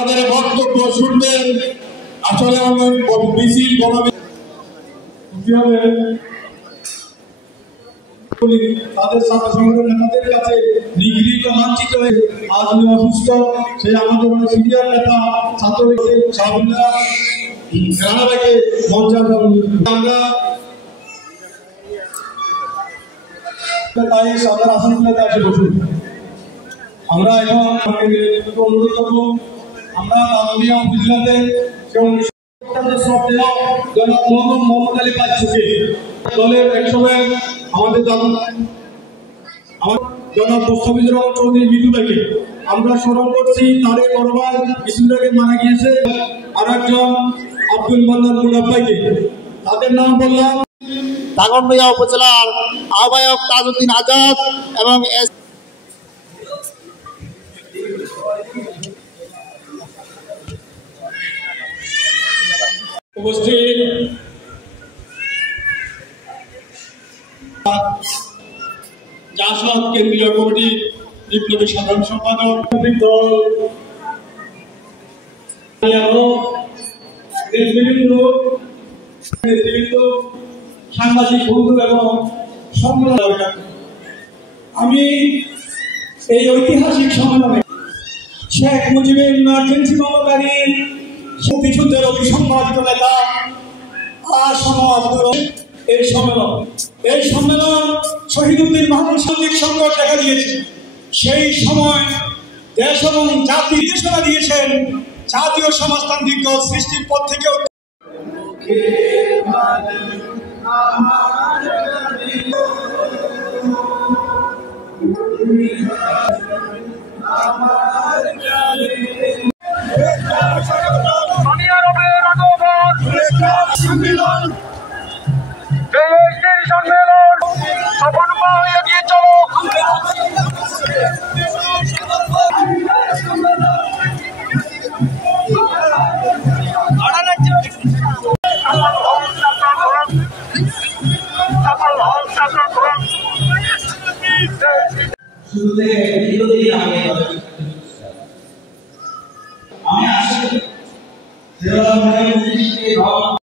তাদের বক্তব্য শুনবেন। আসলে আমার মিছিল তাদের সংগঠনের নেতাদের কাছে নিগৃহীত লাঞ্ছিত হয়ে আজ উনি অসুস্থ। সেই আমাদের সিনিয়র নেতা ছাত্রলীগ রানাবাইকে মঞ্চে আমরা তাই সরকার আসনগুলোতে এসে বসুন। আমরা এখন অনুরোধ করব, আমরা দামোদিয়া উপজেলাতে জনাব মোহাম্মদ আলী বাচ্চুকে দলের একসময় আমাদের জনাব মোস্তাফিজুর রহমান চৌধুরী মিঠু ভাইকে আমরা স্মরণ করছি। তারে করবার কিছুদিন আগে মারা গিয়েছে। আর একজন আব্দুল মান্নান মুনাফ ভাইকে, তাদের নাম বললাম। দাগনভূঞা উপজেলার আহ্বায়ক তাজউদ্দিন আজাদ এবং উপস্থিত জাসদ কেন্দ্রীয় কমিটির বিপ্লবী সাধারণ সম্পাদক সাংবাদিক বন্ধু এবং আমি এই ঐতিহাসিক সম্মেলনে শেখ মুজিবের ইমার্জেন্সি মামলাকারীর মুক্তিযুদ্ধের অভিসম্পাদিত নেতা এই সম্মেলন শহীদুদ্দিন মাহমুদ সামাজিক সংকট দেখা দিয়েছে। সেই সময় দেশ এবং জাতি নির্দেশনা দিয়েছেন জাতীয় সমাজতান্ত্রিক দল সৃষ্টির পর থেকেও আমি আসলে